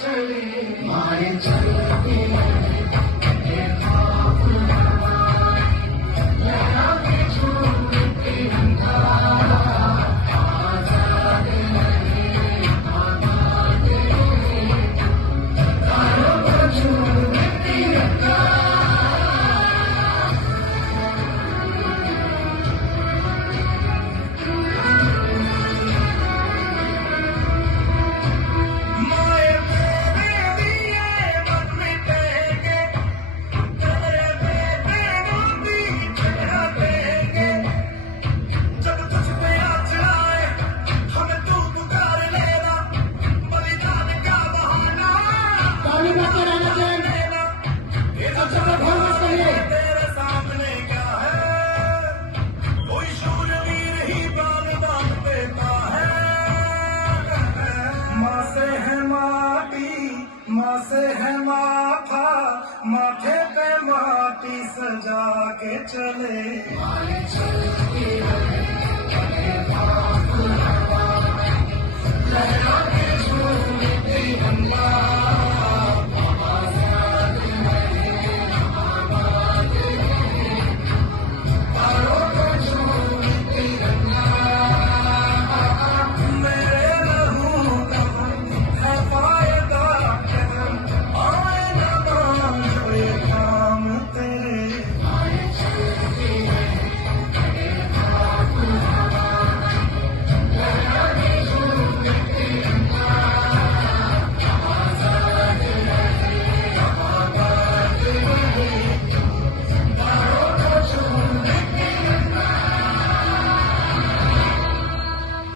चले माए चलते ये ख्वाब हमारे लहरा के झूमते अंधारा आजाद रहे आबाद रहे तारों को झूमते अंधारा माँ से है माथा माथे पे माटी सजा के चले